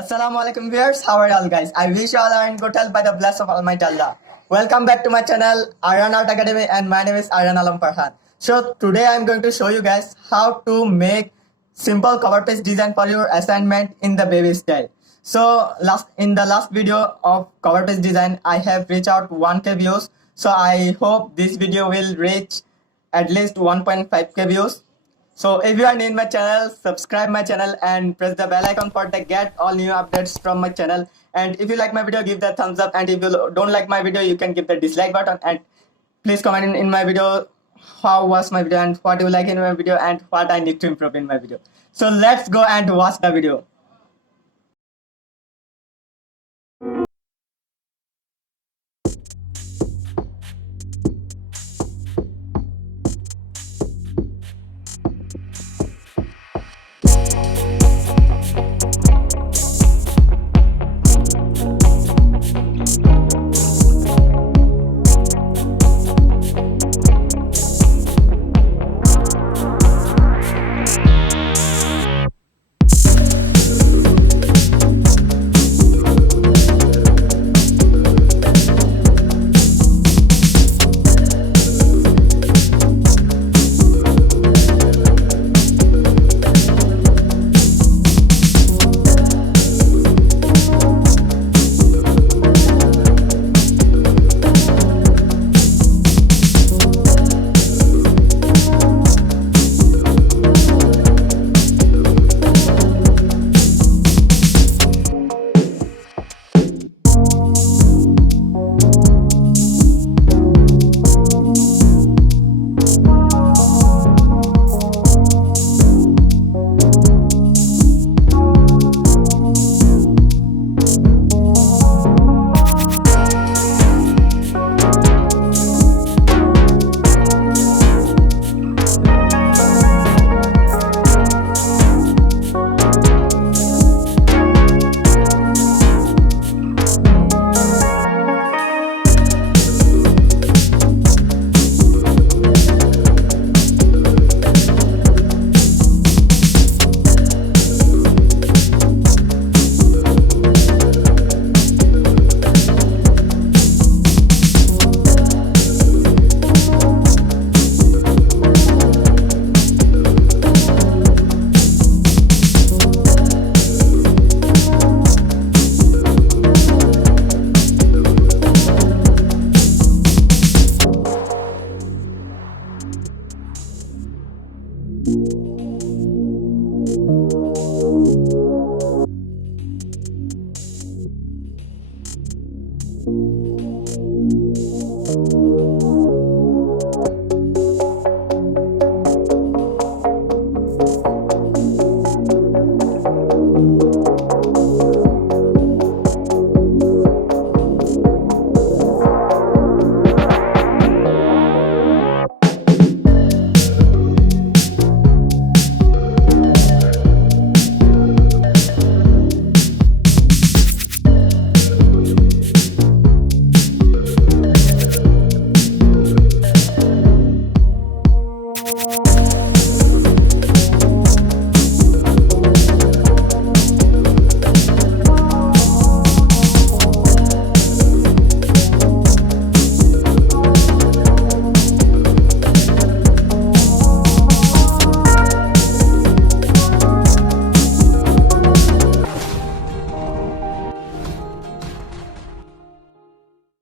Assalamu alaikum viewers, how are y'all guys? I wish you all are in good health by the bless of Almighty Allah. Welcome back to my channel Ariyan Art Academy and my name is Ariyan Alam Farhan. So today I am going to show you guys how to make simple cover page design for your assignment in the baby style. So in the last video of cover page design I have reached out 1k views. So I hope this video will reach at least 1.5k views. So if you are new in my channel, subscribe my channel and press the bell icon for to get all new updates from my channel. And if you like my video, give the thumbs up. And if you don't like my video, you can give the dislike button. And please comment in my video how was my video and what you like in my video and what I need to improve in my video. So let's go and watch the video.